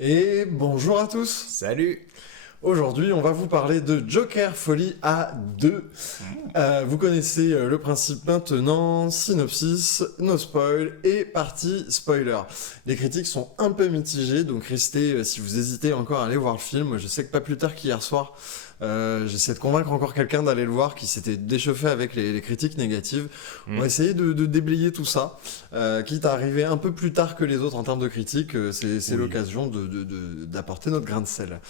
Et bonjour à tous. Salut. Aujourd'hui, on va vous parler de Joker Folie à 2. Vous connaissez le principe maintenant, synopsis, no spoil et partie spoiler. Les critiques sont un peu mitigées, donc restez, si vous hésitez encore à aller voir le film. Moi, je sais que pas plus tard qu'hier soir, j'essaie de convaincre encore quelqu'un d'aller le voir qui s'était déchauffé avec les critiques négatives. On va essayer de déblayer tout ça, quitte à arriver un peu plus tard que les autres en termes de critiques. C'est l'occasion d'apporter notre grain de sel.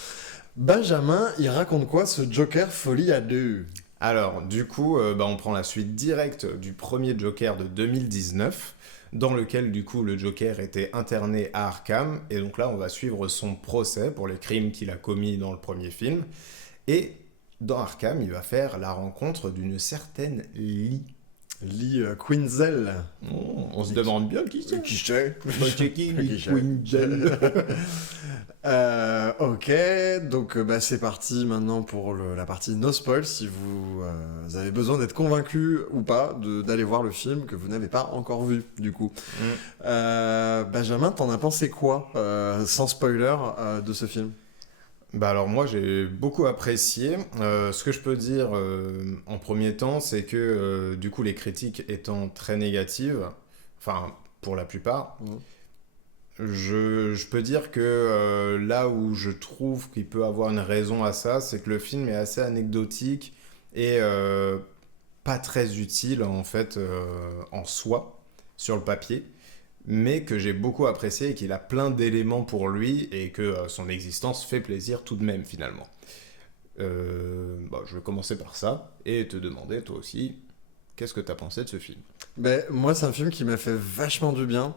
Benjamin, il raconte quoi ce Joker Folie à 2? Alors, du coup, on prend la suite directe du premier Joker de 2019, dans lequel, du coup, le Joker était interné à Arkham. Et donc là, on va suivre son procès pour les crimes qu'il a commis dans le premier film. Et dans Arkham, il va faire la rencontre d'une certaine Lee. Lee Quinzel. On se demande bien qui c'est. Qui c'est Qui Lee Quinzel. Ok, donc c'est parti maintenant pour la partie no spoil. Si vous avez besoin d'être convaincu ou pas d'aller voir le film que vous n'avez pas encore vu, du coup. Benjamin, t'en as pensé quoi, sans spoiler, de ce film? Alors moi j'ai beaucoup apprécié. Ce que je peux dire en premier temps, c'est que du coup les critiques étant très négatives, enfin pour la plupart, je peux dire que là où je trouve qu'il peut avoir une raison à ça, c'est que le film est assez anecdotique et pas très utile en fait en soi, sur le papier, mais que j'ai beaucoup apprécié et qu'il a plein d'éléments pour lui et que son existence fait plaisir tout de même finalement. Je vais commencer par ça et te demander toi aussi, qu'est-ce que tu as pensé de ce film ? Moi, c'est un film qui m'a fait vachement du bien.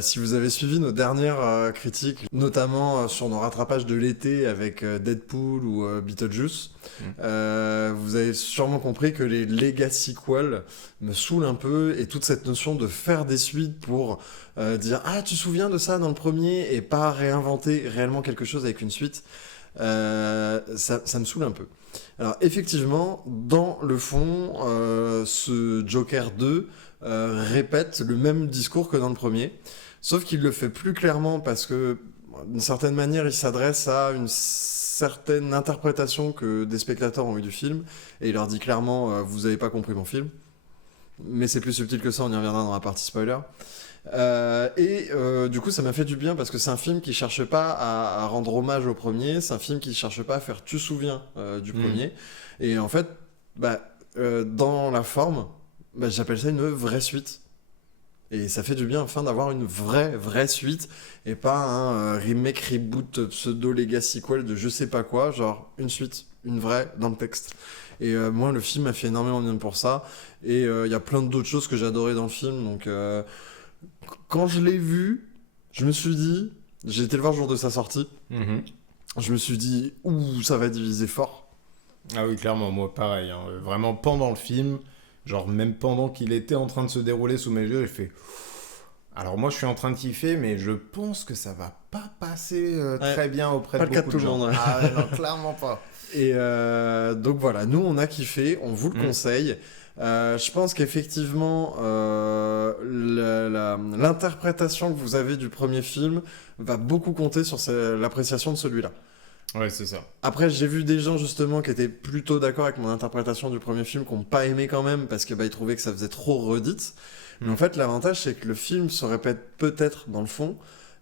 Si vous avez suivi nos dernières critiques, notamment sur nos rattrapages de l'été avec Deadpool ou Beetlejuice, vous avez sûrement compris que les Legacy sequels me saoulent un peu, et toute cette notion de faire des suites pour dire « Ah, tu te souviens de ça dans le premier ?» et pas réinventer réellement quelque chose avec une suite, ça me saoule un peu. Alors effectivement, dans le fond, ce Joker 2 répète le même discours que dans le premier, sauf qu'il le fait plus clairement parce que, d'une certaine manière, il s'adresse à une certaine interprétation que des spectateurs ont eu du film, et il leur dit clairement vous n'avez pas compris mon film. Mais c'est plus subtil que ça, on y reviendra dans la partie spoiler. Du coup, ça m'a fait du bien parce que c'est un film qui cherche pas à rendre hommage au premier, c'est un film qui cherche pas à faire tu souviens du premier. Et en fait, dans la forme, j'appelle ça une vraie suite. Et ça fait du bien enfin d'avoir une vraie suite et pas un remake, reboot, pseudo legacy sequel de je sais pas quoi, genre une suite, une vraie dans le texte. Et moi, le film m'a fait énormément bien pour ça. Et il y a plein d'autres choses que j'ai adoré dans le film, donc quand je l'ai vu, je me suis dit, j'ai été le voir le jour de sa sortie, je me suis dit, ouh, ça va diviser fort. Ah oui, clairement, moi pareil, hein. Vraiment pendant le film, genre même pendant qu'il était en train de se dérouler sous mes yeux, j'ai fait... Alors moi je suis en train de kiffer, mais je pense que ça va pas passer très bien auprès de beaucoup de gens. Monde, ouais. Ah non, clairement pas. Et donc voilà, nous on a kiffé, on vous le conseille. Je pense qu'effectivement, l'interprétation que vous avez du premier film va beaucoup compter sur l'appréciation de celui-là. Ouais, c'est ça. Après, j'ai vu des gens justement qui étaient plutôt d'accord avec mon interprétation du premier film, qui n'ont pas aimé quand même, parce que ils trouvaient que ça faisait trop redite. Mais en fait, l'avantage, c'est que le film se répète peut-être dans le fond,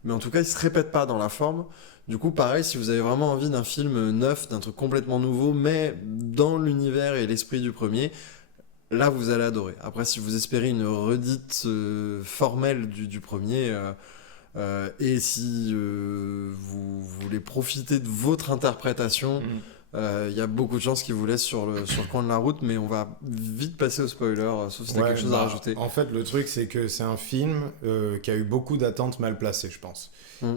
mais en tout cas, il se répète pas dans la forme. Du coup, pareil, si vous avez vraiment envie d'un film neuf, d'un truc complètement nouveau, mais dans l'univers et l'esprit du premier, là, vous allez adorer. Après, si vous espérez une redite formelle du premier, et si vous voulez profiter de votre interprétation, y a beaucoup de chances qu'il vous laisse sur le coin de la route, mais on va vite passer au spoiler, sauf si t'as quelque chose à rajouter. En fait, le truc, c'est que c'est un film qui a eu beaucoup d'attentes mal placées, je pense.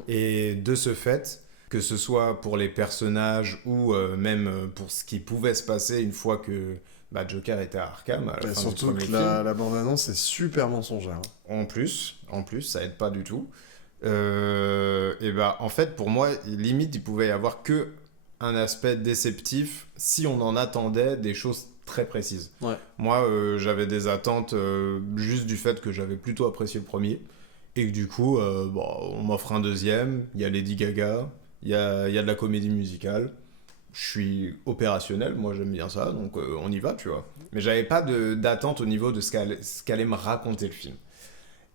Et de ce fait, que ce soit pour les personnages ou même pour ce qui pouvait se passer une fois que Joker était à Arkham, à la fin surtout du que premier film. la bande-annonce est super mensongère. En plus, ça aide pas du tout. En fait, pour moi, limite, il pouvait y avoir que un aspect déceptif si on en attendait des choses très précises. Ouais. Moi, j'avais des attentes juste du fait que j'avais plutôt apprécié le premier. Et que du coup, on m'offre un deuxième, il y a Lady Gaga, il y a de la comédie musicale. Je suis opérationnel, moi j'aime bien ça, donc on y va, tu vois. Mais j'avais pas d'attente au niveau de ce qu'allait me raconter le film.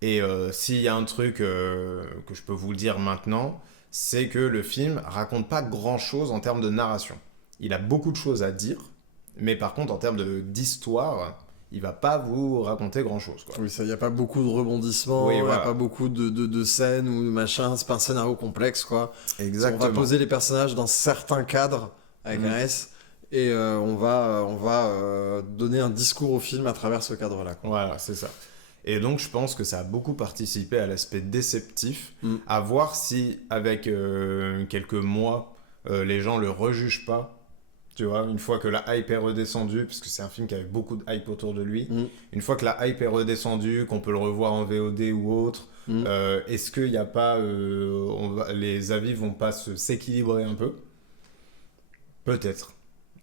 Et s'il y a un truc que je peux vous le dire maintenant, c'est que le film raconte pas grand-chose en termes de narration. Il a beaucoup de choses à dire, mais par contre, en termes d'histoire, il va pas vous raconter grand-chose, quoi. Oui, il n'y a pas beaucoup de rebondissements, Oui, il n'y a voilà. pas beaucoup de scènes ou de machin, c'est pas un scénario complexe, quoi. Exactement. On va poser les personnages dans certains cadres, avec un S, et on va donner un discours au film à travers ce cadre-là, quoi. Voilà, c'est ça. Et donc, je pense que ça a beaucoup participé à l'aspect déceptif, à voir si, avec quelques mois, les gens le rejugent pas. Tu vois, une fois que la hype est redescendue, parce que c'est un film qui avait beaucoup de hype autour de lui, une fois que la hype est redescendue, qu'on peut le revoir en VOD ou autre, est-ce qu'il n'y a pas... les avis vont pas s'équilibrer un peu? Peut-être.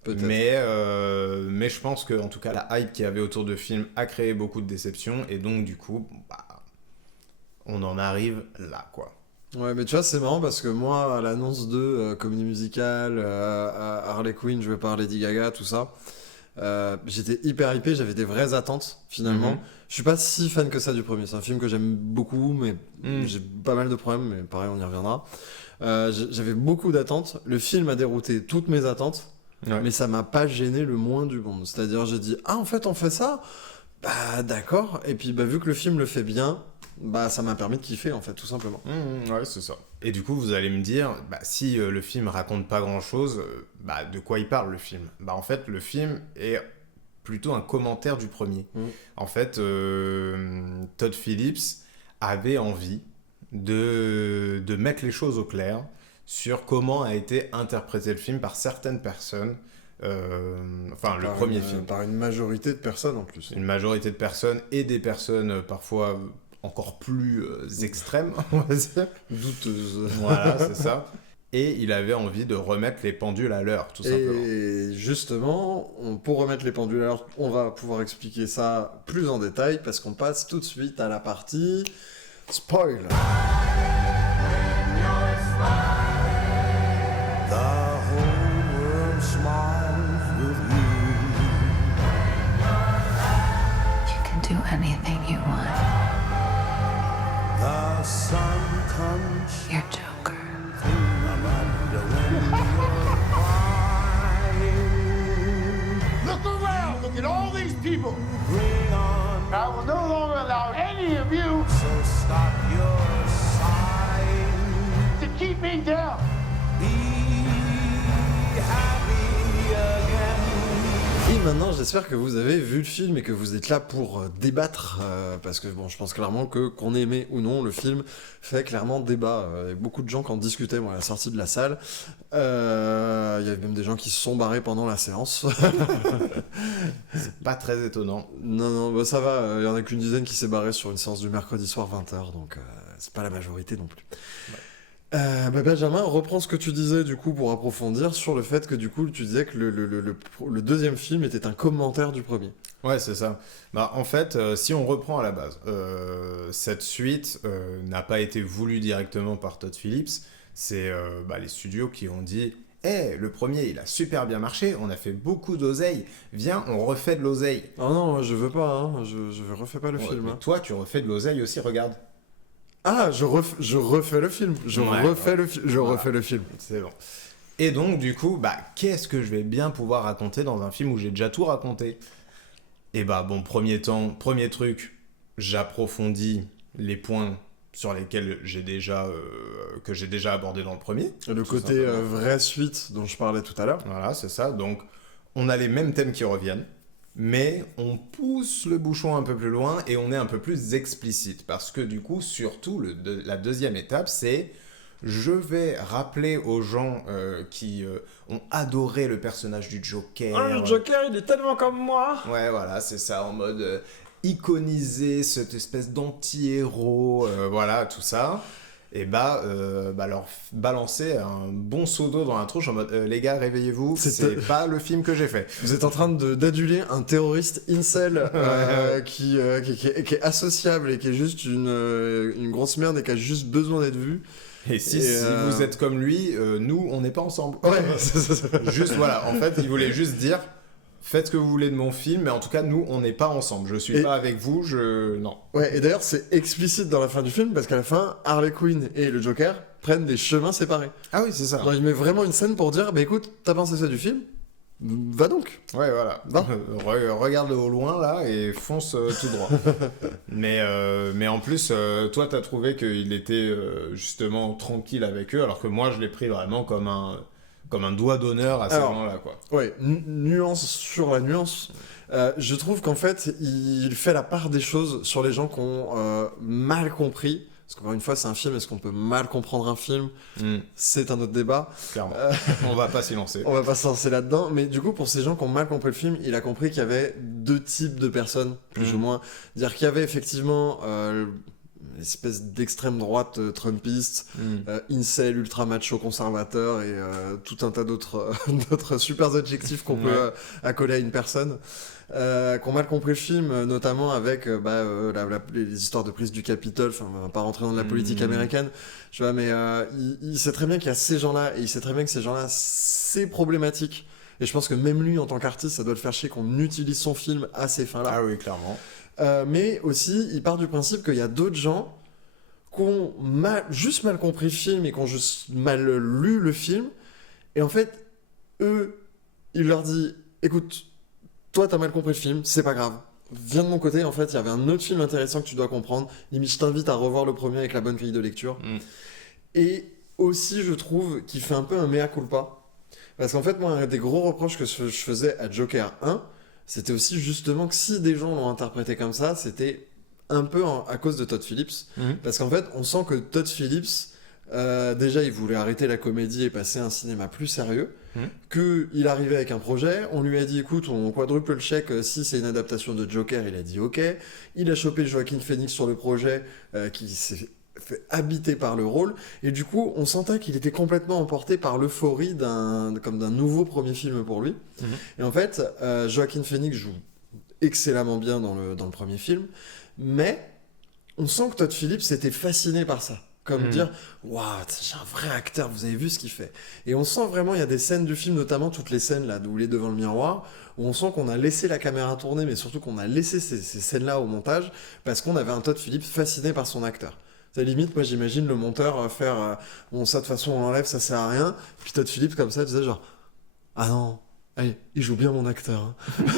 Mais je pense que, en tout cas, la hype qu'il y avait autour de film a créé beaucoup de déceptions, et donc, du coup, on en arrive là, quoi. Ouais, mais tu vois, c'est marrant parce que moi, à l'annonce de comédie musicale, Harley Quinn, je veux par Lady Gaga, tout ça, j'étais hyper hypé, j'avais des vraies attentes, finalement. Je suis pas si fan que ça du premier, c'est un film que j'aime beaucoup, mais j'ai pas mal de problèmes, mais pareil, on y reviendra. J'avais beaucoup d'attentes, le film a dérouté toutes mes attentes, mais ça m'a pas gêné le moins du monde. C'est-à-dire, j'ai dit, ah, en fait, on fait ça? Bah, d'accord, et puis, vu que le film le fait bien, ça m'a permis de kiffer, en fait, tout simplement. Ouais, c'est ça. Et du coup, vous allez me dire, si le film raconte pas grand-chose, de quoi il parle, le film? En fait, le film est plutôt un commentaire du premier. En fait, Todd Phillips avait envie de mettre les choses au clair sur comment a été interprété le film par certaines personnes. Le premier film. Par une majorité de personnes, en plus. Une majorité de personnes, et des personnes parfois... encore plus extrême, on va dire. Douteuse. Voilà, c'est ça. Et il avait envie de remettre les pendules à l'heure, tout simplement. Et justement, pour remettre les pendules à l'heure, on va pouvoir expliquer ça plus en détail, parce qu'on passe tout de suite à la partie spoil. Do anything you want. The sun comes. You're Joker. Look around. Look at all these people. Bring on. I will no longer allow any of you. So stop your sighing. To keep me down. Be happy again. Et maintenant, j'espère que vous avez vu le film et que vous êtes là pour débattre, parce que je pense clairement que qu'on aimait ou non, le film fait clairement débat. Il y a beaucoup de gens qui en discutaient à la sortie de la salle. Il y avait même des gens qui se sont barrés pendant la séance. C'est pas très étonnant. Non, ça va. Il y en a qu'une dizaine qui s'est barrée sur une séance du mercredi soir 20h, donc c'est pas la majorité non plus. Ouais. Benjamin, reprends ce que tu disais du coup pour approfondir sur le fait que du coup tu disais que le deuxième film était un commentaire du premier. Ouais, c'est ça. En fait, si on reprend à la base, cette suite n'a pas été voulue directement par Todd Phillips. C'est les studios qui ont dit le premier il a super bien marché, on a fait beaucoup d'oseille, viens on refait de l'oseille. Oh non, je veux pas, je refais pas le film. Mais toi tu refais de l'oseille aussi, regarde. Ah, je refais le film. Je refais le film. C'est bon. Et donc, du coup, qu'est-ce que je vais bien pouvoir raconter dans un film où j'ai déjà tout raconté? Et premier truc, j'approfondis les points sur lesquels j'ai déjà abordé dans le premier. Le côté vraie suite dont je parlais tout à l'heure. Voilà, c'est ça. Donc, on a les mêmes thèmes qui reviennent. Mais on pousse le bouchon un peu plus loin et on est un peu plus explicite. Parce que du coup, surtout, la deuxième étape, c'est je vais rappeler aux gens qui ont adoré le personnage du Joker. Oh, le Joker, il est tellement comme moi. Ouais, voilà, c'est ça, en mode iconiser cette espèce d'anti-héros, voilà, tout ça. et leur balancer un bon seau d'eau dans la tronche en mode les gars, réveillez-vous, c'est pas le film que j'ai fait. Vous êtes en train d'aduler un terroriste incel qui est associable et qui est juste une grosse merde et qui a juste besoin d'être vu. Et si vous êtes comme lui, nous, on n'est pas ensemble. Ouais, juste, voilà, en fait, il voulait juste dire, faites ce que vous voulez de mon film, mais en tout cas, nous, on n'est pas ensemble. Je suis pas avec vous, non. Ouais, et d'ailleurs, c'est explicite dans la fin du film, parce qu'à la fin, Harley Quinn et le Joker prennent des chemins séparés. Ah oui, c'est ça. Alors, il met vraiment une scène pour dire, bah écoute, t'as pensé ça du film ? Va donc. Ouais, voilà. Regarde au loin, là, et fonce tout droit. mais en plus, toi, t'as trouvé qu'il était justement tranquille avec eux, alors que moi, je l'ai pris vraiment comme un doigt d'honneur à ce moment-là, quoi. Ouais, nuance sur la nuance. Je trouve qu'en fait, il fait la part des choses sur les gens qui ont mal compris. Parce qu'encore une fois, c'est un film, est-ce qu'on peut mal comprendre un film ? C'est un autre débat. Clairement. On va pas s'y lancer. On va pas se lancer là-dedans. Mais du coup, pour ces gens qui ont mal compris le film, il a compris qu'il y avait deux types de personnes, plus ou moins. Dire qu'il y avait effectivement l'espèce d'extrême droite trumpiste, incel, ultra macho conservateur et tout un tas d'autres super adjectifs qu'on peut accoler à une personne. Qui ont mal compris le film, notamment avec les histoires de prise du Capitole. Enfin, on va pas rentrer dans la politique américaine, tu vois, mais il sait très bien qu'il y a ces gens-là, et il sait très bien que ces gens-là, c'est problématique. Et je pense que même lui, en tant qu'artiste, ça doit le faire chier qu'on utilise son film à ces fins-là. Ah oui, clairement. Mais aussi, il part du principe qu'il y a d'autres gens qui ont juste mal compris le film et qui ont juste mal lu le film. Et en fait, eux, il leur dit, écoute, toi, t'as mal compris le film, c'est pas grave. Viens de mon côté, en fait, il y avait un autre film intéressant que tu dois comprendre. Limite, je t'invite à revoir le premier avec la bonne grille de lecture. Et aussi, je trouve qu'il fait un peu un mea culpa. Parce qu'en fait, moi, un des gros reproches que je faisais à Joker 1, c'était aussi justement que si des gens l'ont interprété comme ça, c'était un peu à cause de Todd Phillips. Parce qu'en fait, on sent que Todd Phillips, déjà, il voulait arrêter la comédie et passer à un cinéma plus sérieux. Qu'il arrivait avec un projet, on lui a dit écoute, on quadruple le chèque si c'est une adaptation de Joker, il a dit ok. Il a chopé Joaquin Phoenix sur le projet qui s'est fait habiter par le rôle, et du coup on sentait qu'il était complètement emporté par l'euphorie d'un nouveau premier film pour lui. Et en fait Joaquin Phoenix joue excellemment bien dans le premier film, mais on sent que Todd Phillips était fasciné par ça. Comme dire, waouh, j'ai un vrai acteur, vous avez vu ce qu'il fait. Et on sent vraiment, il y a des scènes du film, notamment toutes les scènes là où il est devant le miroir, où on sent qu'on a laissé la caméra tourner, mais surtout qu'on a laissé ces scènes-là au montage, parce qu'on avait un Todd Phillips fasciné par son acteur. C'est limite, moi j'imagine le monteur faire, bon ça de toute façon on l'enlève, ça sert à rien. Puis Todd Phillips comme ça, disait genre, ah non, allez, il joue bien mon acteur. Hein.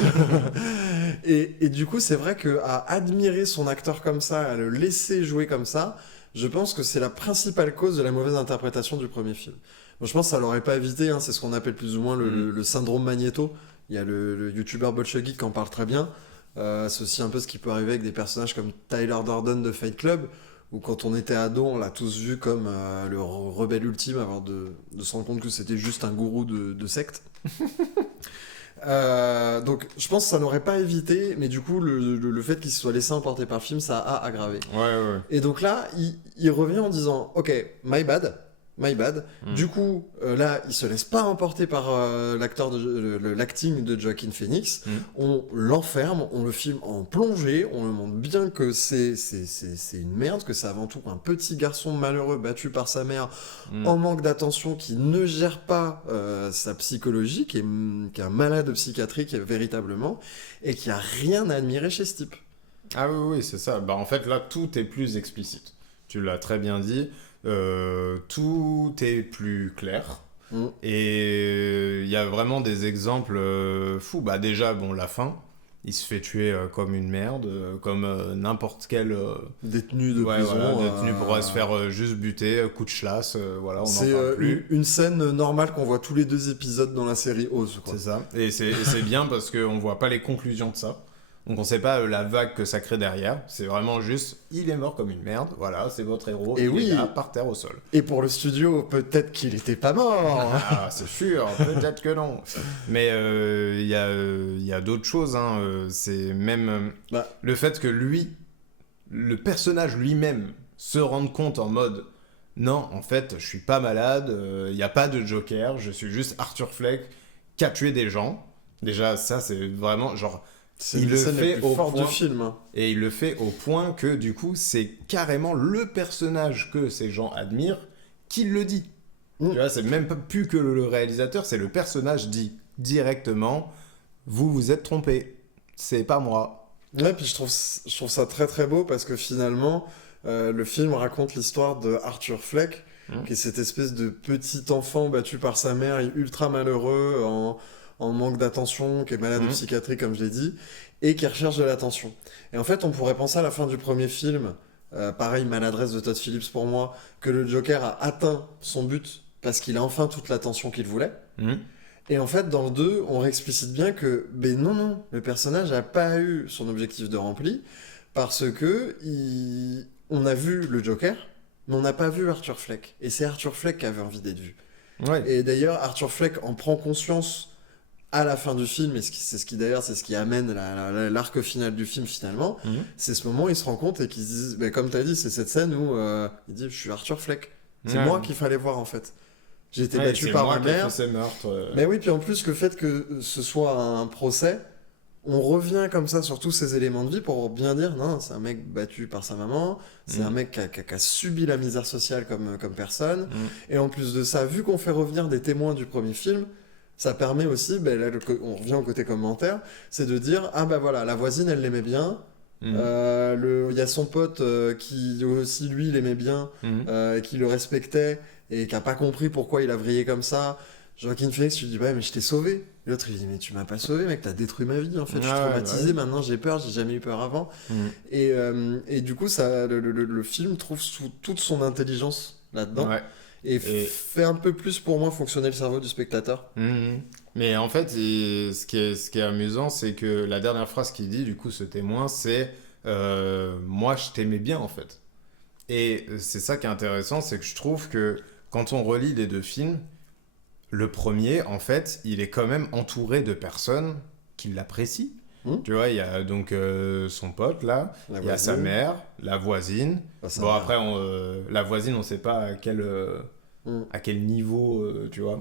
et du coup, c'est vrai qu'à admirer son acteur comme ça, à le laisser jouer comme ça, je pense que c'est la principale cause de la mauvaise interprétation du premier film. Bon, je pense que ça l'aurait pas évité, hein, c'est ce qu'on appelle plus ou moins le syndrome Magneto. Il y a le youtubeur Bolshevik qui en parle très bien. C'est aussi un peu ce qui peut arriver avec des personnages comme Tyler Durden de Fight Club, où quand on était ado, on l'a tous vu comme le rebelle ultime avant de se rendre compte que c'était juste un gourou de secte. Donc je pense que ça n'aurait pas évité, mais du coup le fait qu'il se soit laissé emporter par le film, ça a aggravé. Ouais. Et donc là il revient en disant ok, my bad. Du coup là il se laisse pas emporter par l'acting de Joaquin Phoenix. On l'enferme, on le filme en plongée, on le montre bien que c'est une merde, que c'est avant tout un petit garçon malheureux battu par sa mère en manque d'attention, qui ne gère pas sa psychologie, qui est un malade psychiatrique véritablement, et qui a rien à admirer chez ce type. Ah oui, c'est ça. Bah en fait là tout est plus explicite. Tu l'as très bien dit. Tout est plus clair. Et il y a vraiment des exemples fous. Bah déjà, bon, la fin, il se fait tuer comme une merde, comme n'importe quel détenu de prison. Voilà, détenu pourrait se faire juste buter, coup de chlasse, voilà, on n'en parle plus. C'est une scène normale qu'on voit tous les 2 épisodes dans la série Oz, quoi. C'est ça. Et c'est bien parce qu'on voit pas les conclusions de ça. Donc on sait pas la vague que ça crée derrière, c'est vraiment juste, il est mort comme une merde, voilà, c'est votre héros, et il est là, par terre au sol. Et pour le studio, peut-être qu'il était pas mort. Ah, c'est sûr, peut-être que non. Mais il y a d'autres choses, hein. C'est même le fait que lui, le personnage lui-même, se rende compte en mode, non, en fait, je suis pas malade, il n'y a pas de Joker, je suis juste Arthur Fleck qui a tué des gens. Déjà, ça, c'est vraiment genre... C'est Il une le scène fait la plus au forte point- du film. Hein. Et il le fait au point que, du coup, c'est carrément le personnage que ces gens admirent qui le dit. Mm. Tu vois, c'est même pas plus que le réalisateur, c'est le personnage dit directement « Vous vous êtes trompé, c'est pas moi. Ouais, puis je trouve ça très très beau parce que finalement, le film raconte l'histoire de Arthur Fleck, qui est cette espèce de petit enfant battu par sa mère, ultra malheureux, en manque d'attention, qui est malade de psychiatrie, comme je l'ai dit, et qui recherche de l'attention. Et en fait, on pourrait penser à la fin du premier film, pareil, maladresse de Todd Phillips pour moi, que le Joker a atteint son but parce qu'il a enfin toute l'attention qu'il voulait. Et en fait, dans le 2, on réexplicite bien que, ben non, le personnage n'a pas eu son objectif de rempli, parce que on a vu le Joker, mais on n'a pas vu Arthur Fleck. Et c'est Arthur Fleck qui avait envie d'être vu. Ouais. Et d'ailleurs, Arthur Fleck en prend conscience à la fin du film, et c'est ce qui amène l'arc final du film finalement. C'est ce moment où il se rend compte et qu'ils se disent, ben, comme tu as dit, c'est cette scène où il dit, je suis Arthur Fleck. C'est Ouais. moi qu'il fallait voir en fait. J'ai été Ouais, battu c'est par moi ma qui ai mère. fait ces meurtres. Mais oui, puis en plus, le fait que ce soit un procès, on revient comme ça sur tous ces éléments de vie pour bien dire, non, c'est un mec battu par sa maman, c'est un mec qui a subi la misère sociale comme personne. Et en plus de ça, vu qu'on fait revenir des témoins du premier film, ça permet aussi, ben là, on revient au côté commentaire, c'est de dire, ah ben voilà, la voisine, elle l'aimait bien. Il y a son pote qui aussi, lui, l'aimait bien, qui le respectait et qui a pas compris pourquoi il a vrillé comme ça. Joaquin Phoenix, tu lui dis, ouais, mais je t'ai sauvé. Et l'autre, il dit, mais tu m'as pas sauvé, mec, t'as détruit ma vie, en fait. Je suis traumatisé, maintenant j'ai peur, j'ai jamais eu peur avant. Et du coup, ça, le film trouve toute son intelligence là-dedans. Ouais. Et fait un peu plus pour moi fonctionner le cerveau du spectateur. Mais en fait, ce qui est amusant, c'est que la dernière phrase qu'il dit, du coup, ce témoin, c'est moi, je t'aimais bien, en fait. Et c'est ça qui est intéressant, c'est que je trouve que quand on relit les deux films, le premier, en fait, il est quand même entouré de personnes qui l'apprécient. Tu vois, il y a donc son pote, là, il y a sa mère, la voisine. Bon, après, la voisine, on sait pas à quel niveau, tu vois.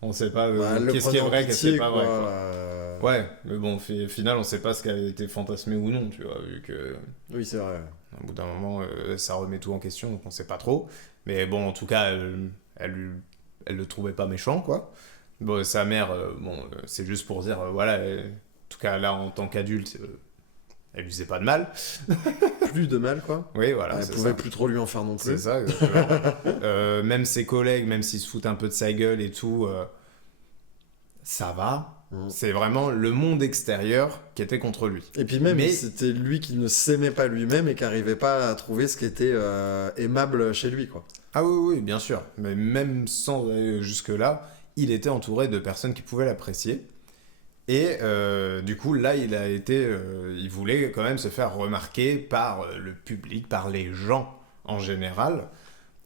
On sait pas qu'est-ce qui est vrai, qu'est-ce qui est pas vrai. Quoi. Ouais, mais bon, au final, on sait pas ce qui a été fantasmé ou non, tu vois, vu que... Oui, c'est vrai. Au bout d'un moment, ça remet tout en question, donc on sait pas trop. Mais bon, en tout cas, elle le trouvait pas méchant, quoi. Bon, sa mère, c'est juste pour dire, voilà, en tout cas, là, en tant qu'adulte, elle lui faisait pas de mal. Plus de mal, quoi. Oui, voilà. Elle pouvait plus trop lui en faire non plus. C'est ça, exactement. Même ses collègues, même s'ils se foutent un peu de sa gueule et tout, ça va. C'est vraiment le monde extérieur qui était contre lui. Et puis même, c'était lui qui ne s'aimait pas lui-même et qui n'arrivait pas à trouver ce qui était aimable chez lui, quoi. Ah oui, bien sûr. Mais même sans aller jusque-là, il était entouré de personnes qui pouvaient l'apprécier. Et du coup, là, il voulait quand même se faire remarquer par le public, par les gens en général.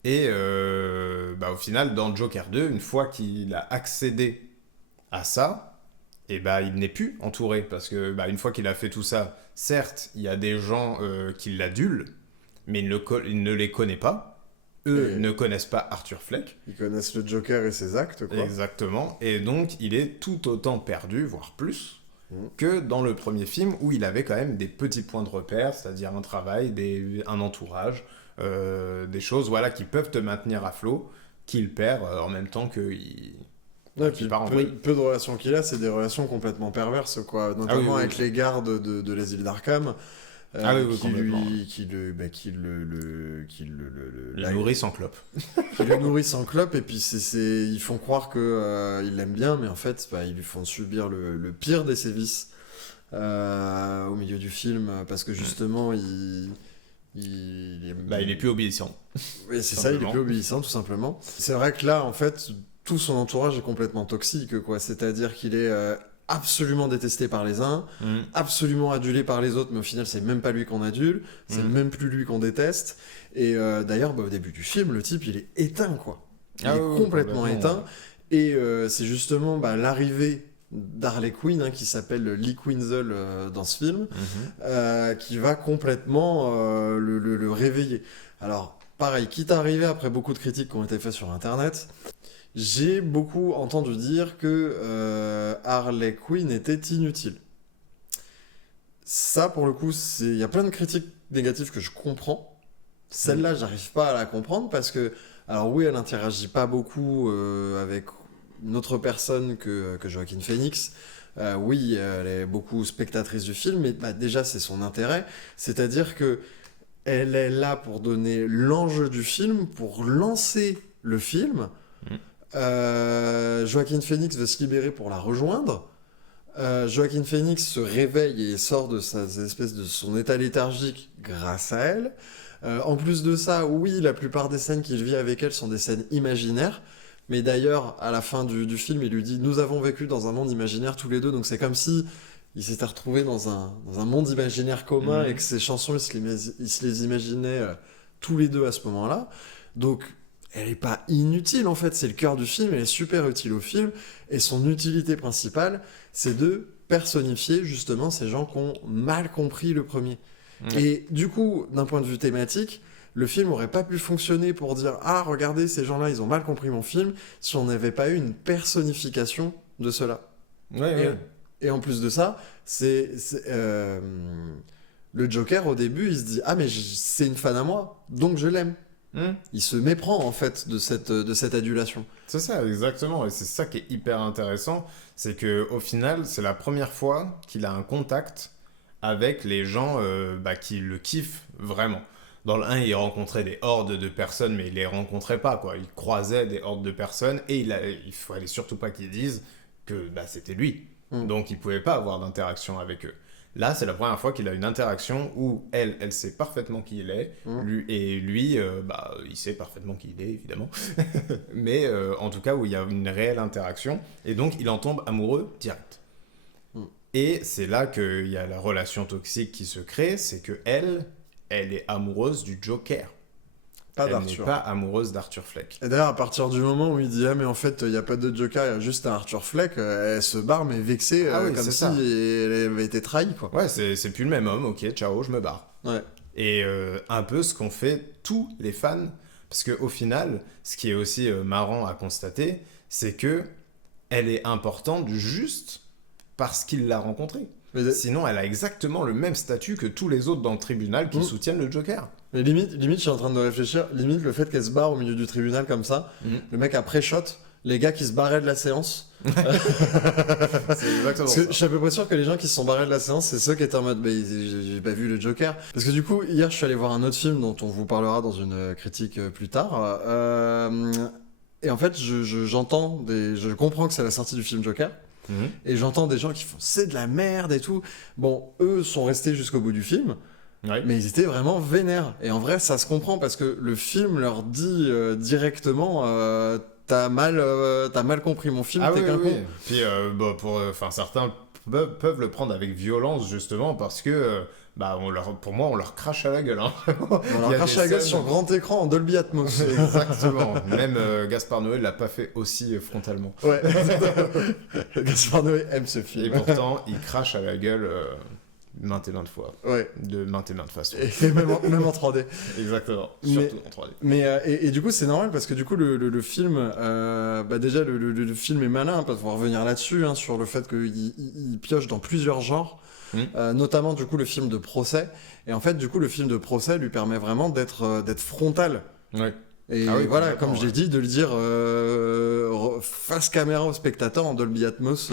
Et au final, dans Joker 2, une fois qu'il a accédé à ça, il n'est plus entouré. Parce que une fois qu'il a fait tout ça, certes, il y a des gens qui l'adulent, mais il ne les connaît pas. Eux ne connaissent pas Arthur Fleck. Ils connaissent le Joker et ses actes, quoi. Exactement. Et donc, il est tout autant perdu, voire plus, que dans le premier film, où il avait quand même des petits points de repère, c'est-à-dire un travail, un entourage, des choses qui peuvent te maintenir à flot, qu'il perd en même temps qu'il part en vrille. Peu de relations qu'il a, c'est des relations complètement perverses, quoi. Notamment avec les gardes de l'asile d'Arkham. Qui le nourrissent en clope. Qui le nourrissent en clope, et puis ils font croire qu'ils l'aiment bien, mais en fait, ils lui font subir le pire des sévices au milieu du film, parce que justement, il est plus obéissant. Oui, c'est ça, il est plus obéissant, tout simplement. C'est vrai que là, en fait, tout son entourage est complètement toxique, quoi. C'est-à-dire qu'il est... absolument détesté par les uns, absolument adulé par les autres, mais au final c'est même pas lui qu'on adule, c'est même plus lui qu'on déteste. Et d'ailleurs au début du film, le type il est éteint, quoi. Il est complètement éteint. Et c'est justement l'arrivée d'Harley Quinn, qui s'appelle Lee Quinzel dans ce film, qui va complètement le réveiller. Alors pareil, quitte à arriver après beaucoup de critiques qui ont été faites sur Internet, j'ai beaucoup entendu dire que Harley Quinn était inutile. Ça, pour le coup, il y a plein de critiques négatives que je comprends. Celle-là, j'arrive pas à la comprendre parce que, alors oui, elle interagit pas beaucoup avec une autre personne que Joaquin Phoenix. Oui, elle est beaucoup spectatrice du film, mais déjà, c'est son intérêt. C'est-à-dire que elle est là pour donner l'enjeu du film, pour lancer le film. Joaquin Phoenix veut se libérer pour la rejoindre. Joaquin Phoenix se réveille et sort de son état léthargique grâce à elle. En plus de ça, oui, la plupart des scènes qu'il vit avec elle sont des scènes imaginaires. Mais d'ailleurs, à la fin du film, il lui dit « Nous avons vécu dans un monde imaginaire tous les deux ». Donc c'est comme si il s'était retrouvé dans un monde imaginaire commun et que ses chansons, il se les imaginait tous les deux à ce moment-là. Donc elle n'est pas inutile en fait, c'est le cœur du film, elle est super utile au film. Et son utilité principale, c'est de personnifier justement ces gens qui ont mal compris le premier. Et du coup, d'un point de vue thématique, le film n'aurait pas pu fonctionner pour dire « Ah, regardez, ces gens-là, ils ont mal compris mon film » si on n'avait pas eu une personnification de cela. Et en plus de ça, le Joker, au début, il se dit « Ah, mais c'est une fan à moi, donc je l'aime ». Il se méprend, en fait, de cette adulation. C'est ça, exactement. Et c'est ça qui est hyper intéressant. C'est qu'au final, c'est la première fois qu'il a un contact avec les gens qui le kiffent vraiment. Dans le 1, il rencontrait des hordes de personnes, mais il les rencontrait pas, quoi. Il croisait des hordes de personnes et il fallait surtout pas qu'ils disent que c'était lui. Donc, il pouvait pas avoir d'interaction avec eux. Là, c'est la première fois qu'il a une interaction où elle sait parfaitement qui il est, et lui, il sait parfaitement qui il est, évidemment. Mais en tout cas, où il y a une réelle interaction, et donc il en tombe amoureux direct. Et c'est là qu'il y a la relation toxique qui se crée, c'est que elle est amoureuse du Joker. Elle n'est pas amoureuse d'Arthur Fleck. Et d'ailleurs, à partir du moment où il dit « Ah, mais en fait, il n'y a pas de Joker, il y a juste un Arthur Fleck », elle se barre, mais vexée, comme si elle avait été trahie, quoi. Ouais, c'est plus le même homme, ok, ciao, je me barre. Ouais. Et un peu ce qu'ont fait tous les fans, parce qu'au final, ce qui est aussi marrant à constater, c'est que elle est importante juste parce qu'il l'a rencontrée. Sinon, elle a exactement le même statut que tous les autres dans le tribunal qui soutiennent le Joker. Mais limite, je suis en train de réfléchir, limite le fait qu'elle se barre au milieu du tribunal comme ça, le mec a pré-shot les gars qui se barraient de la séance. C'est exactement ça. Je suis à peu près sûr que les gens qui se sont barrés de la séance, c'est ceux qui étaient en mode j'ai pas vu le Joker. Parce que du coup, hier, je suis allé voir un autre film dont on vous parlera dans une critique plus tard. Et en fait, je comprends que c'est la sortie du film Joker. Et j'entends des gens qui font c'est de la merde et tout. Bon, eux sont restés jusqu'au bout du film. Ouais. Mais ils étaient vraiment vénères. Et en vrai, ça se comprend parce que le film leur dit directement t'as mal compris mon film, t'es qu'un con. Puis certains peuvent le prendre avec violence justement parce que pour moi on leur crache à la gueule. Hein. On leur crache à la gueule sur grand écran en Dolby Atmos. Exactement. Même Gaspard Noé l'a pas fait aussi frontalement. Ouais. Gaspard Noé aime ce film. Et pourtant il crache à la gueule maintes et maintes fois. Ouais. De maintes et maintes façons. Et même en 3D. Exactement. Surtout en 3D. Mais, et du coup, c'est normal parce que du coup, le film, déjà, le film est malin, parce qu'on va revenir là-dessus, hein, sur le fait qu'il pioche dans plusieurs genres, notamment, du coup, le film de procès. Et en fait, du coup, le film de procès lui permet vraiment d'être frontal. Ouais. Et voilà, comme je l'ai dit, de le dire face caméra au spectateur en Dolby Atmos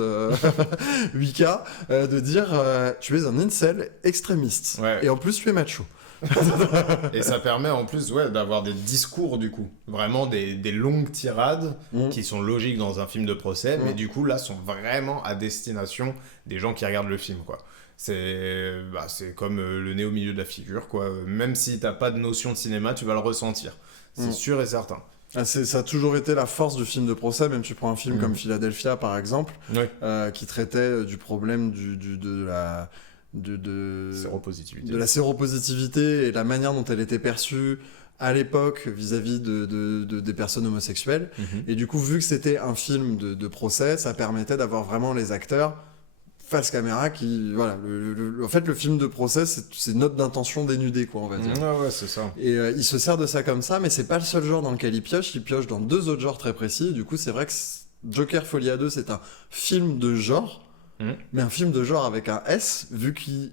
8K, de dire tu es un incel extrémiste. Ouais. Et en plus, tu es macho. Et ça permet en plus d'avoir des discours du coup. Vraiment des longues tirades qui sont logiques dans un film de procès, mais du coup là sont vraiment à destination des gens qui regardent le film, quoi. C'est comme le nez au milieu de la figure, quoi. Même si t'as pas de notion de cinéma, tu vas le ressentir. C'est sûr et certain. Ça a toujours été la force du film de procès, même tu prends un film comme Philadelphia par exemple, qui traitait du problème de la séropositivité et la manière dont elle était perçue à l'époque vis-à-vis des personnes homosexuelles. Et du coup, vu que c'était un film de procès, ça permettait d'avoir vraiment les acteurs face caméra qui... Voilà, en fait, le film de procès, c'est note d'intention dénudée, quoi, on va dire. Ouais, c'est ça. Et il se sert de ça comme ça, mais c'est pas le seul genre dans lequel il pioche dans 2 autres genres très précis. Et du coup, c'est vrai que Joker Folie à 2, c'est un film de genre, mais un film de genre avec un S, vu qu'il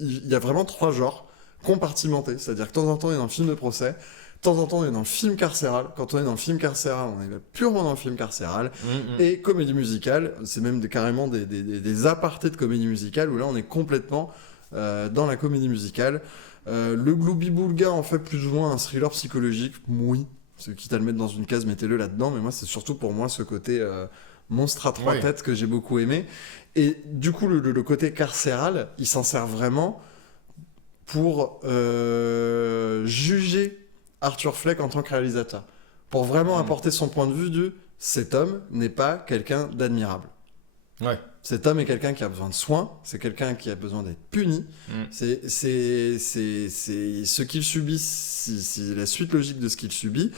y a vraiment 3 genres compartimentés. C'est-à-dire que de temps en temps, on est dans le film de procès, de temps en temps, on est dans le film carcéral. Quand on est dans le film carcéral, on est purement dans le film carcéral. Et comédie musicale, c'est même carrément des apartés de comédie musicale, où là, on est complètement dans la comédie musicale. Le Glooby-Boulga en fait plus ou moins un thriller psychologique, oui. Quitte à le mettre dans une case, mettez-le là-dedans. Mais moi, c'est surtout pour moi ce côté monstre à 3 têtes que j'ai beaucoup aimé. Et du coup, le côté carcéral, il s'en sert vraiment pour juger Arthur Fleck en tant que réalisateur. Pour vraiment apporter son point de vue de cet homme n'est pas quelqu'un d'admirable. Ouais. Cet homme est quelqu'un qui a besoin de soins, c'est quelqu'un qui a besoin d'être puni. C'est ce qu'il subit, c'est la suite logique de ce qu'il subit.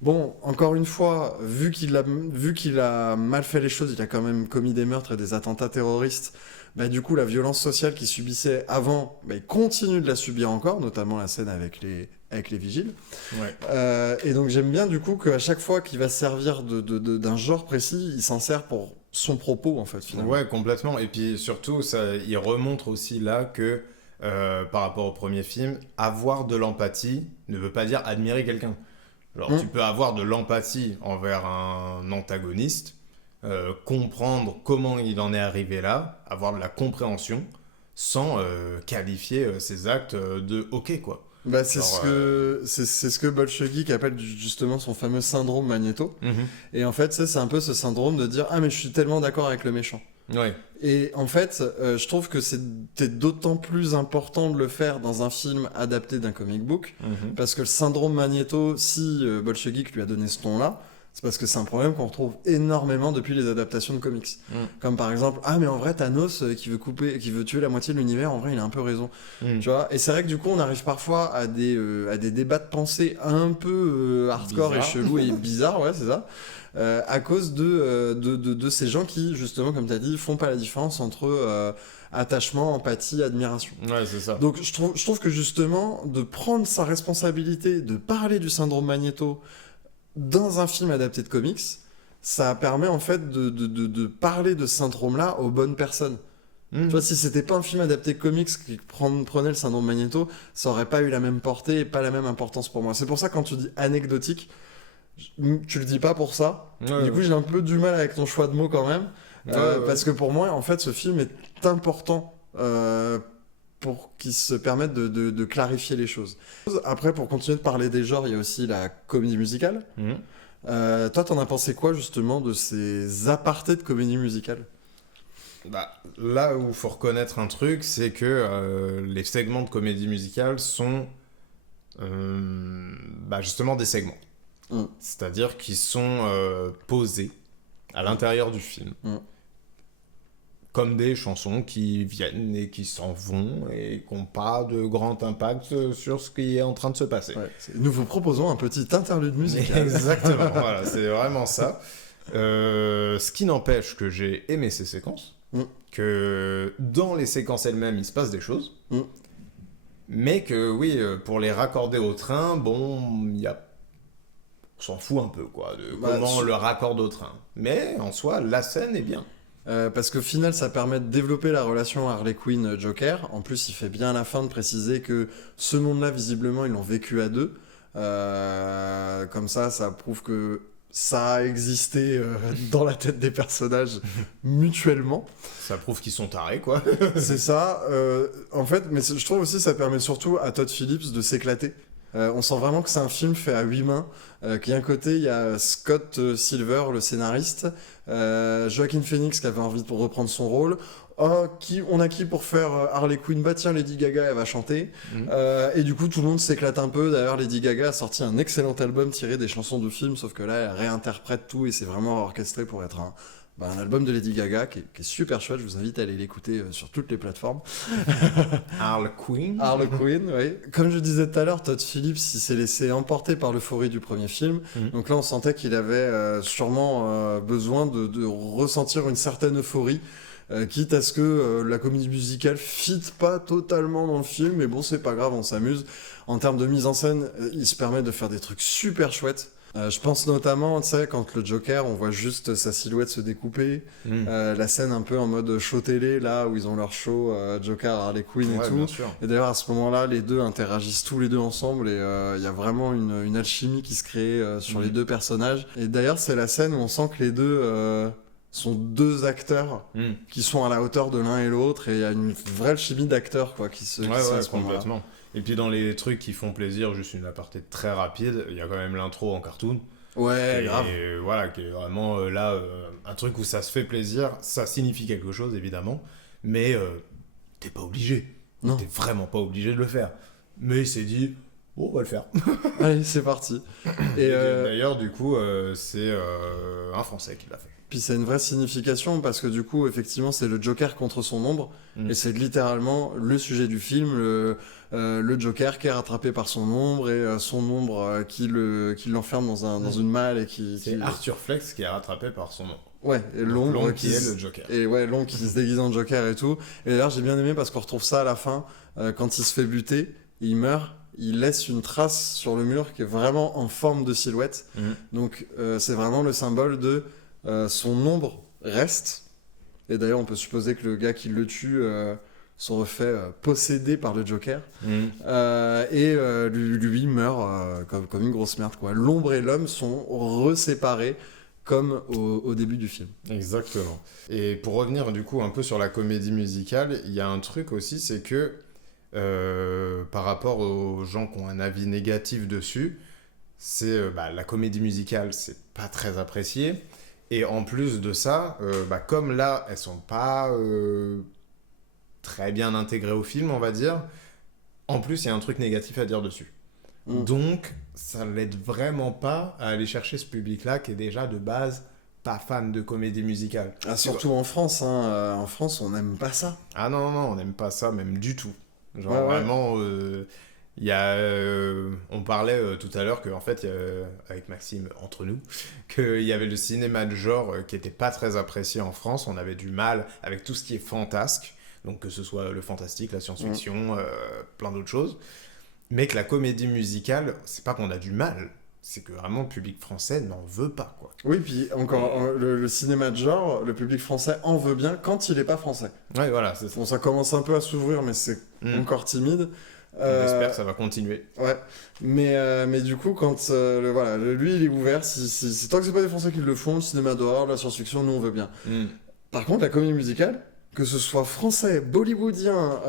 Bon, encore une fois, vu qu'il a mal fait les choses, il a quand même commis des meurtres et des attentats terroristes. Bah, du coup, la violence sociale qu'il subissait avant, bah, il continue de la subir encore, notamment la scène avec les vigiles. Ouais. Et donc j'aime bien du coup qu'à chaque fois qu'il va se servir d'un genre précis, il s'en sert pour son propos en fait finalement. Ouais, complètement. Et puis surtout, il remontre aussi là que par rapport au premier film, avoir de l'empathie ne veut pas dire admirer quelqu'un. Alors tu peux avoir de l'empathie envers un antagoniste, comprendre comment il en est arrivé là, avoir de la compréhension sans qualifier ses actes de ok quoi. Bah, c'est ce que Bolshevik appelle justement son fameux syndrome Magnéto. Et en fait, c'est un peu ce syndrome de dire « Ah, mais je suis tellement d'accord avec le méchant. » Ouais. Et en fait, je trouve que c'était d'autant plus important de le faire dans un film adapté d'un comic book, parce que le syndrome Magnéto, si Bolshevik lui a donné ce ton-là, c'est parce que c'est un problème qu'on retrouve énormément depuis les adaptations de comics. Comme par exemple, ah mais en vrai Thanos qui veut tuer la moitié de l'univers, en vrai il a un peu raison. Tu vois. Et c'est vrai que du coup on arrive parfois à des débats de pensée un peu hardcore et chelou et bizarre, ouais c'est ça. À cause de ces gens qui justement comme tu as dit font pas la différence entre attachement, empathie, admiration. Ouais, c'est ça. Donc je trouve que justement de prendre sa responsabilité, de parler du syndrome Magnéto dans un film adapté de comics, ça permet en fait de parler de ce syndrome-là aux bonnes personnes. Tu vois, si c'était pas un film adapté de comics qui prenait le syndrome Magnéto, ça aurait pas eu la même portée et pas la même importance pour moi. C'est pour ça quand tu dis anecdotique, tu le dis pas pour ça. Du coup, j'ai un peu du mal avec ton choix de mots quand même, parce que pour moi, en fait, ce film est important pour qu'ils se permettent de clarifier les choses. Après, pour continuer de parler des genres, il y a aussi la comédie musicale. Toi, t'en as pensé quoi, justement, de ces apartés de comédie musicale ? Bah, là où il faut reconnaître un truc, c'est que les segments de comédie musicale sont justement des segments. C'est-à-dire qu'ils sont posés à l'intérieur du film. Comme des chansons qui viennent et qui s'en vont et qui n'ont pas de grand impact sur ce qui est en train de se passer. Ouais, nous vous proposons un petit interlude musical. Exactement, voilà, c'est vraiment ça. Ce qui n'empêche que j'ai aimé ces séquences, que dans les séquences elles-mêmes, il se passe des choses, mais que oui, pour les raccorder au train, bon, on s'en fout un peu, quoi, de comment on le raccorde au train. Mais en soi, la scène est bien. Parce qu'au final, ça permet de développer la relation Harley Quinn-Joker. En plus, il fait bien à la fin de préciser que ce monde-là, visiblement, ils l'ont vécu à deux. Comme ça prouve que ça a existé dans la tête des personnages mutuellement. Ça prouve qu'ils sont tarés, quoi. C'est ça. En fait, mais je trouve aussi que ça permet surtout à Todd Phillips de s'éclater. On sent vraiment que c'est un film fait à 8 mains. D'un côté, il y a Scott Silver, le scénariste, Joaquin Phoenix qui avait envie de reprendre son rôle. On a qui pour faire Harley Quinn ? Bah tiens, Lady Gaga, elle va chanter. Et du coup, tout le monde s'éclate un peu. D'ailleurs, Lady Gaga a sorti un excellent album tiré des chansons du film, sauf que là, elle réinterprète tout et c'est vraiment orchestré pour être un album de Lady Gaga qui est super chouette. Je vous invite à aller l'écouter sur toutes les plateformes. Harley Quinn, oui. Comme je disais tout à l'heure, Todd Phillips, il s'est laissé emporter par l'euphorie du premier film. Donc là, on sentait qu'il avait sûrement besoin de ressentir une certaine euphorie quitte à ce que la comédie musicale fit pas totalement dans le film, mais bon, c'est pas grave, on s'amuse. En termes de mise en scène, il se permet de faire des trucs super chouettes. Je pense notamment, tu sais, quand le Joker, on voit juste sa silhouette se découper, la scène un peu en mode show télé, là, où ils ont leur show Joker, Harley Quinn et Ouais, tout. bien sûr. Et d'ailleurs, à ce moment-là, les deux interagissent tous les deux ensemble, et il y a vraiment une alchimie qui se crée sur les deux personnages. Et d'ailleurs, c'est la scène où on sent que les deux sont deux acteurs qui sont à la hauteur de l'un et l'autre, et il y a une vraie alchimie d'acteurs, quoi, qui se Ouais, fait ouais, à ce moment-là. complètement. Et puis dans les trucs qui font plaisir, juste une aparté très rapide, il y a quand même l'intro en cartoon. Ouais, Et grave. voilà, qui est vraiment un truc où ça se fait plaisir, ça signifie quelque chose évidemment, mais t'es pas obligé. Non. T'es vraiment pas obligé de le faire. Mais il s'est dit, bon, on va le faire. Allez, c'est parti. Et D'ailleurs, du coup, c'est un Français qui l'a fait. puis c'est une vraie signification parce que du coup, effectivement, c'est le Joker contre son ombre. Et c'est littéralement le sujet du film, le Joker qui est rattrapé par son ombre et son ombre qui l'enferme dans une malle et C'est Arthur Flex qui est rattrapé par son nom. Ouais, et l'ombre qui est le Joker. Et ouais, l'ombre qui se déguise en Joker et tout. Et d'ailleurs, j'ai bien aimé parce qu'on retrouve ça à la fin, quand il se fait buter, il meurt, il laisse une trace sur le mur qui est vraiment en forme de silhouette. Donc c'est vraiment le symbole de son ombre reste. Et d'ailleurs, on peut supposer que le gars qui le tue se refait posséder par le Joker. Lui meurt comme une grosse merde, quoi. L'ombre et l'homme sont reséparés comme au début du film. Exactement. Et pour revenir du coup un peu sur la comédie musicale, il y a un truc aussi, c'est que par rapport aux gens qui ont un avis négatif dessus, c'est la comédie musicale, c'est pas très apprécié. Et en plus de ça, comme là, elles sont pas très bien intégrées au film, on va dire, en plus, il y a un truc négatif à dire dessus. Donc, ça l'aide vraiment pas à aller chercher ce public-là qui est déjà de base pas fan de comédie musicale. Ah, surtout en France, hein. En France, on n'aime pas ça. Ah non, on n'aime pas ça, même du tout. Genre Ouais. vraiment, il y a, on parlait tout à l'heure qu'en fait, avec Maxime, entre nous, qu'il y avait le cinéma de genre qui était pas très apprécié en France. On avait du mal avec tout ce qui est fantasque, donc que ce soit le fantastique, la science-fiction, plein d'autres choses. Mais que la comédie musicale, c'est pas qu'on a du mal, c'est que vraiment le public français n'en veut pas, quoi. Oui, puis encore, le cinéma de genre, le public français en veut bien quand il n'est pas français. Ouais, voilà, c'est ça. Bon, ça commence un peu à s'ouvrir, mais c'est encore timide. On espère que ça va continuer. Ouais, mais du coup, quand lui il est ouvert, si tant que c'est pas des Français qui le font, le cinéma d'horreur, la science-fiction, nous on veut bien. Par contre, la comédie musicale, que ce soit français, bollywoodien,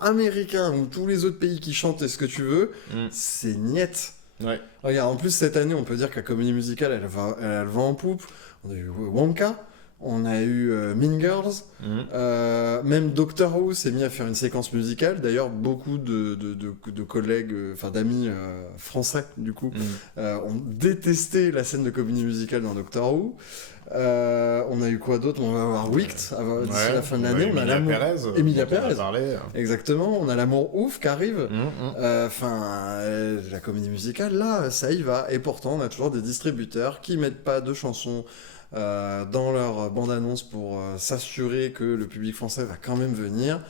américain ou tous les autres pays qui chantent et ce que tu veux, c'est niette. Ouais. Regarde, en plus cette année, on peut dire que la comédie musicale, elle va en poupe. On a eu Wonka. On a eu Mean Girls, même Doctor Who s'est mis à faire une séquence musicale. D'ailleurs, beaucoup de collègues, d'amis français, du coup, ont détesté la scène de comédie musicale dans Doctor Who. On a eu quoi d'autre? On va avoir Wicked d'ici la fin de l'année. On a l'amour. Emilia Pérez. Exactement. On a l'amour ouf qui arrive. La comédie musicale, là, ça y va. Et pourtant, on a toujours des distributeurs qui mettent pas de chansons dans leur bande-annonce pour s'assurer que le public français va quand même venir.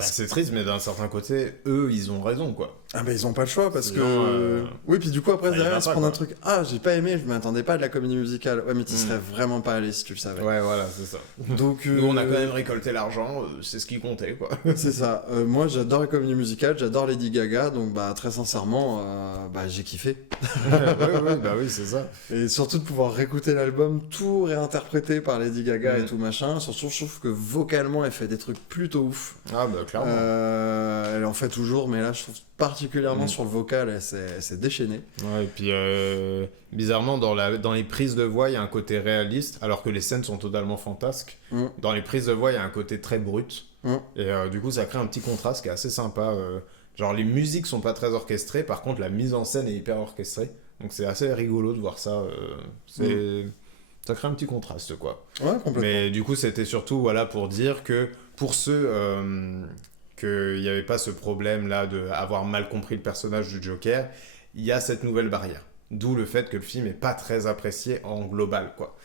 C'est triste, mais d'un certain côté, eux, ils ont raison, quoi. Ah bah ils ont pas le choix parce Sinon, que... Oui, puis du coup après ça derrière ira ils se pas, prennent un quoi. truc. Ah, j'ai pas aimé, je m'attendais pas à de la comédie musicale. Ouais, mais tu serais vraiment pas allé si tu le savais. Ouais, voilà, c'est ça. Donc, Nous, on a quand même récolté l'argent, c'est ce qui comptait, quoi. C'est ça. Moi, j'adore la comédie musicale, j'adore Lady Gaga, donc très sincèrement, j'ai kiffé. Oui, c'est ça. Et surtout de pouvoir réécouter l'album, tout réinterprété par Lady Gaga et tout machin. Surtout, je trouve que vocalement, elle fait des trucs plutôt ouf. Ah bah clairement. Elle en fait toujours, mais là, je trouve particulièrement sur le vocal, elle s'est déchaînée. Ouais, et puis bizarrement, dans les prises de voix, il y a un côté réaliste, alors que les scènes sont totalement fantasques. Dans les prises de voix, il y a un côté très brut. Et du coup, ça crée un petit contraste qui est assez sympa. Genre, les musiques sont pas très orchestrées, par contre, la mise en scène est hyper orchestrée. Donc, c'est assez rigolo de voir ça. Ça crée un petit contraste, quoi. Ouais, complètement. Mais du coup, c'était surtout pour dire que pour ceux qu'il n'y avait pas ce problème-là d'avoir mal compris le personnage du Joker, il y a cette nouvelle barrière. D'où le fait que le film n'est pas très apprécié en global, quoi.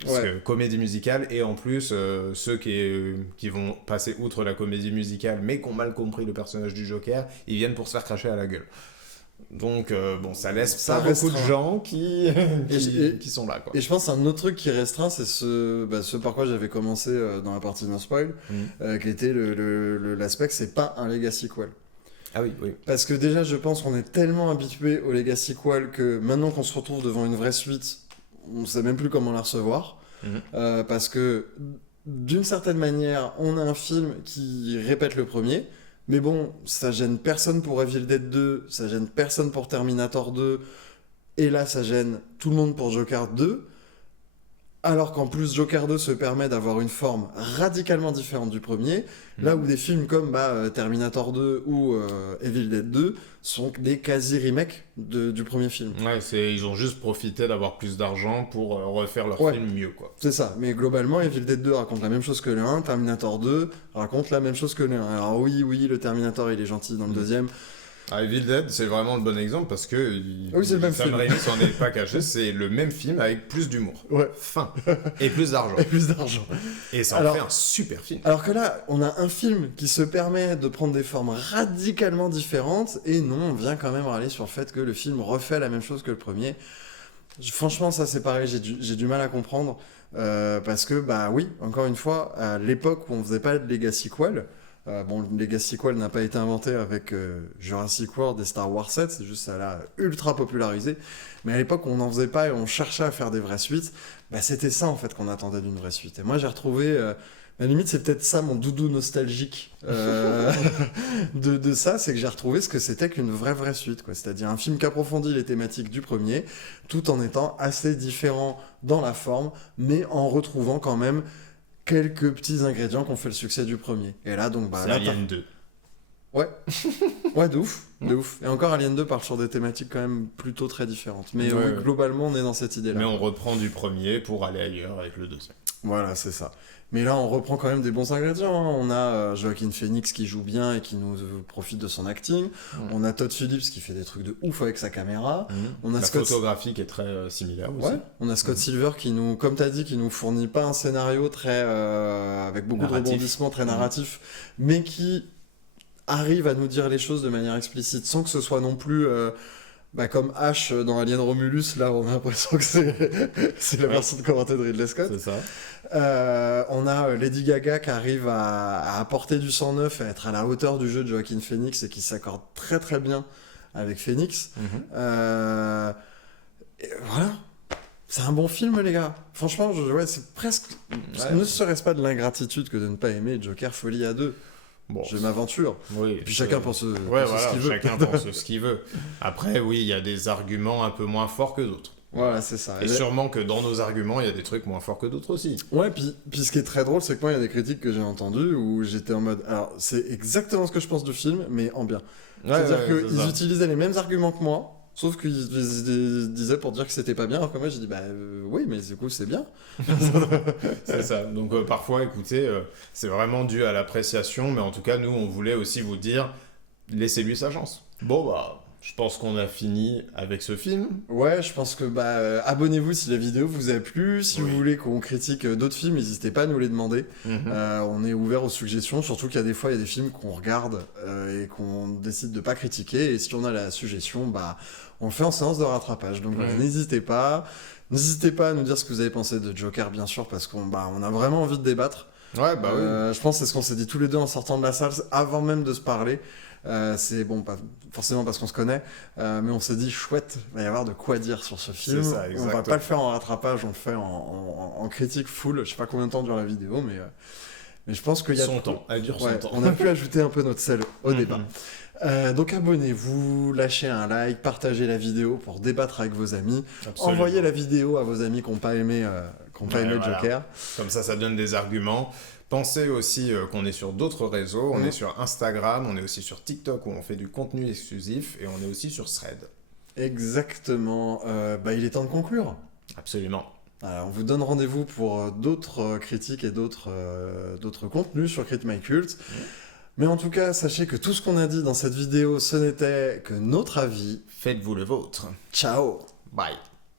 Parce Ouais. que comédie musicale, et en plus, ceux qui vont passer outre la comédie musicale, mais qui ont mal compris le personnage du Joker, ils viennent pour se faire cracher à la gueule. Donc, bon, ça laisse Ça pas beaucoup de restreint. gens qui Et- qui sont là, quoi. Et je pense un autre truc qui restreint, c'est ce par quoi j'avais commencé dans la partie no spoil, qui était l'aspect que c'est pas un legacy sequel. Ah oui, oui. Parce que déjà, je pense qu'on est tellement habitué au legacy sequel que maintenant qu'on se retrouve devant une vraie suite, on sait même plus comment la recevoir. Parce que d'une certaine manière, on a un film qui répète le premier, mais bon, ça gêne personne pour Evil Dead 2, ça gêne personne pour Terminator 2, et là, ça gêne tout le monde pour Joker 2. Alors qu'en plus, Joker 2 se permet d'avoir une forme radicalement différente du premier, là où des films comme Terminator 2 ou Evil Dead 2 sont des quasi-remakes du premier film. Ouais, ils ont juste profité d'avoir plus d'argent pour refaire leur Ouais. film mieux, quoi. C'est ça, mais globalement, Evil Dead 2 raconte la même chose que le 1, Terminator 2 raconte la même chose que le 1. Alors oui, le Terminator, il est gentil dans le deuxième. Ah, Evil Dead, c'est vraiment le bon exemple parce que Oui, c'est le même Sam film. Raimi s'en est pas caché, c'est le même film avec plus d'humour. Ouais. Fin. Et plus d'argent. Et plus d'argent. Et ça en Alors- fait un super film. Alors que là, on a un film qui se permet de prendre des formes radicalement différentes, et non, on vient quand même râler sur le fait que le film refait la même chose que le premier. Franchement, ça c'est pareil, j'ai du mal à comprendre, parce que, bah oui, encore une fois, à l'époque où on faisait pas de Legacy sequel, bon, le Legacy sequel n'a pas été inventé avec Jurassic World et Star Wars 7, c'est juste ça l'a ultra popularisé, mais à l'époque où on n'en faisait pas et on cherchait à faire des vraies suites, bah c'était ça en fait qu'on attendait d'une vraie suite. Et moi j'ai retrouvé... à la limite, c'est peut-être ça mon doudou nostalgique de ça, c'est que j'ai retrouvé ce que c'était qu'une vraie suite, quoi. C'est-à-dire un film qui approfondit les thématiques du premier, tout en étant assez différent dans la forme, mais en retrouvant quand même quelques petits ingrédients qui ont fait le succès du premier. Et là, donc, C'est là, Alien 2. ouais, ouais, de ouf. Et encore, Alien 2 parle sur des thématiques quand même plutôt très différentes. Mais Ouais, oui, ouais. globalement, on est dans cette idée-là. Mais on reprend du premier pour aller ailleurs avec le deuxième. Voilà, c'est ça. Mais là, on reprend quand même des bons ingrédients, hein. On a Joaquin Phoenix qui joue bien et qui nous profite de son acting. On a Todd Phillips qui fait des trucs de ouf avec sa caméra. On a La Scott... photographie qui est très similaire aussi. Ouais, on a Scott Silver qui nous, comme t'as dit, qui nous fournit pas un scénario très avec beaucoup Narratif. de rebondissements, très narratif, mais qui arrive à nous dire les choses de manière explicite sans que ce soit non plus comme Ash dans Alien Romulus. Là, on a l'impression que c'est la version de commenter de Ridley Scott. C'est ça. On a Lady Gaga qui arrive à apporter du sang neuf et à être à la hauteur du jeu de Joaquin Phoenix et qui s'accorde très très bien avec Phoenix. Et voilà. C'est un bon film, les gars. Franchement, c'est presque... Ouais. Ne serait-ce pas de l'ingratitude que de ne pas aimer Joker Folie à 2. Bon, Je m'aventure. oui, Et puis chacun pense, Ouais, pense voilà, ce qu'il veut. chacun pense ce qu'il veut. Après, oui, il y a des arguments un peu moins forts que d'autres. Voilà, c'est ça. Et sûrement que dans nos arguments, il y a des trucs moins forts que d'autres aussi. Ouais, puis ce qui est très drôle, c'est que moi, il y a des critiques que j'ai entendues où j'étais en mode... Alors, c'est exactement ce que je pense du film, mais en bien. C'est-à-dire qu'ils utilisaient les mêmes arguments que moi, sauf qu'ils disaient pour dire que c'était pas bien, alors que moi j'ai dit oui, mais du coup c'est bien. C'est ça. Donc parfois, écoutez, c'est vraiment dû à l'appréciation, mais en tout cas, nous, on voulait aussi vous dire, laissez-lui sa chance. Bon, bah, je pense qu'on a fini avec ce film. Ouais, je pense que abonnez-vous si la vidéo vous a plu. Si vous voulez qu'on critique d'autres films, n'hésitez pas à nous les demander. On est ouvert aux suggestions, surtout qu'il y a des fois il y a des films qu'on regarde et qu'on décide de pas critiquer. Et si on a la suggestion, on le fait en séance de rattrapage. Donc n'hésitez pas. N'hésitez pas à nous dire ce que vous avez pensé de Joker, bien sûr, parce qu'on a vraiment envie de débattre. Ouais, bah oui. Je pense que c'est ce qu'on s'est dit tous les deux en sortant de la salle, avant même de se parler. C'est bon, pas forcément parce qu'on se connaît, mais on s'est dit chouette, il va y avoir de quoi dire sur ce film. C'est ça, on va pas le faire en rattrapage, on le fait en critique full. Je sais pas combien de temps dure la vidéo, mais je pense qu'il y a son temps. Elle dure son temps. On a pu ajouter un peu notre sel au débat. Donc abonnez-vous, lâchez un like, partagez la vidéo pour débattre avec vos amis. Absolument. Envoyez la vidéo à vos amis qui n'ont pas aimé, Voilà. Joker. Comme ça donne des arguments. Pensez aussi qu'on est sur d'autres réseaux. On est sur Instagram, on est aussi sur TikTok où on fait du contenu exclusif et on est aussi sur Thread. Exactement. Il est temps de conclure. Absolument. Alors, on vous donne rendez-vous pour d'autres critiques et d'autres contenus sur Crit My Cult. Mais en tout cas, sachez que tout ce qu'on a dit dans cette vidéo, ce n'était que notre avis. Faites-vous le vôtre. Ciao! Bye.